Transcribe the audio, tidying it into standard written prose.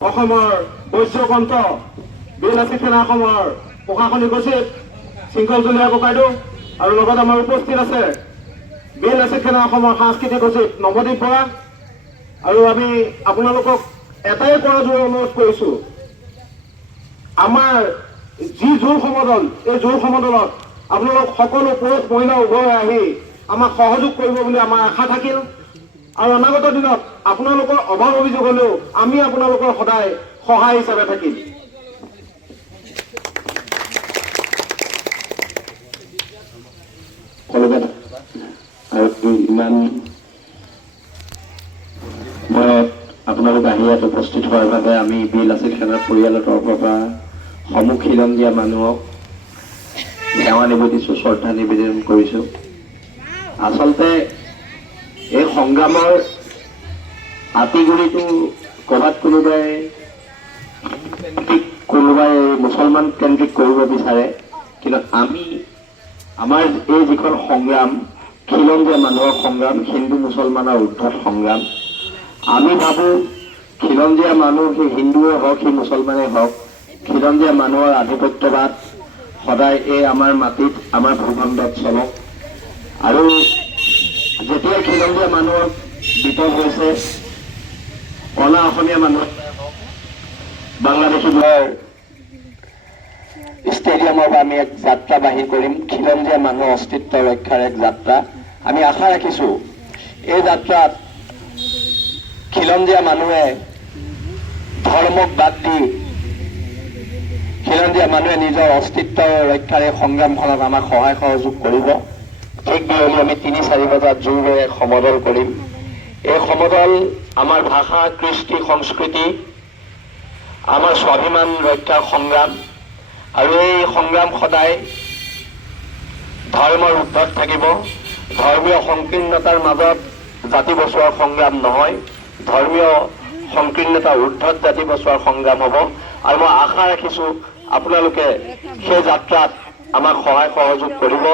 বৈশ্যকণ্ঠ বিএলএছচি সেনা অসমৰ প্ৰশাসনিক সচিব শৃংখল চলিহা ককাইদেউ আৰু লগত আমাৰ উপস্থিত আছে বিএলএছচি সেনা অসমৰ সাংস্কৃতিক সচিব নৱদ্বীপ বৰা। আৰু আমি আপোনালোকক এটাই কৰা জোৰ অনুৰোধ কৰিছোঁ, আমাৰ যি জোৰ সমদল, এই জোৰ সমদলত আপোনালোক সকলো পুৰুষ মহিলা উভয়ে আহি আমাক সহযোগ কৰিব বুলি আমাৰ আশা থাকিল। আৰু অনাগত দিনত আপোনালোকৰ অভাৱ অভিযোগ হলেও আমি আপোনালোকৰ সদায় সহায় হিচাপে থাকিম। ইমান সময়ত আপোনালোক আহি ইয়াত উপস্থিত হোৱাৰ বাবে আমি বিএলএছচি সেনাৰ পৰিয়ালৰ তৰফৰ পৰা সমূহ খিলন দিয়া মানুহক সেৱা নিবেদিছোঁ, শ্ৰদ্ধা নিবেদন কৰিছোঁ। আচলতে এই সংগ্ৰামৰ আতিগুৰিটো ক'ৰবাত কোনোবাই মুছলমান কেন্দ্ৰিক কৰিব বিচাৰে, কিন্তু আমাৰ এই যিখন সংগ্ৰাম খিলঞ্জীয়া মানুহৰ সংগ্ৰাম, হিন্দু মুছলমানৰ ঊৰ্ধত সংগ্ৰাম। আমি ভাবোঁ খিলঞ্জীয়া মানুহ, সি হিন্দুৱে হওক সি মুছলমানেই হওক, খিলঞ্জীয়া মানুহৰ আধিপত্যবাদ সদায় এই আমাৰ মাটিত আমাৰ ভূখণ্ডত চলক। আৰু যেতিয়া খিলঞ্জীয়া মানুহৰ বিপদ হৈছে, অনা অসমীয়া মানুহ বাংলাদেশী ষ্টেডিয়ামৰ পৰা আমি এক যাত্ৰা বাহিৰ কৰিম, খিলঞ্জীয়া মানুহৰ অস্তিত্ব ৰক্ষাৰ এক যাত্ৰা। আমি আশা ৰাখিছোঁ এই যাত্ৰাত খিলঞ্জীয়া মানুহে ধৰ্মক বাদ দি খিলঞ্জীয়া মানুহে নিজৰ অস্তিত্ব ৰক্ষাৰ এই সংগ্ৰামখনত আমাক সহায় সহযোগ কৰিব। ঠিক বিয়লি আমি ৩-৪ বজাত জোৰেৰে সমদল কৰিম। এই সমদল আমাৰ ভাষা, কৃষ্টি, সংস্কৃতি, আমাৰ স্বাভিমান ৰক্ষাৰ সংগ্ৰাম। আৰু এই সংগ্ৰাম সদায় ধৰ্মৰ ঊৰ্ধত থাকিব। ধৰ্মীয় সংকীৰ্ণতাৰ মাজত জাতি বচোৱাৰ সংগ্ৰাম নহয়, ধৰ্মীয় সংকীৰ্ণতাৰ ঊৰ্ধত জাতি বচোৱাৰ সংগ্ৰাম হ'ব। আৰু মই আশা ৰাখিছোঁ আপোনালোকে সেই যাত্ৰাত আমাক সহায় সহযোগ কৰিব।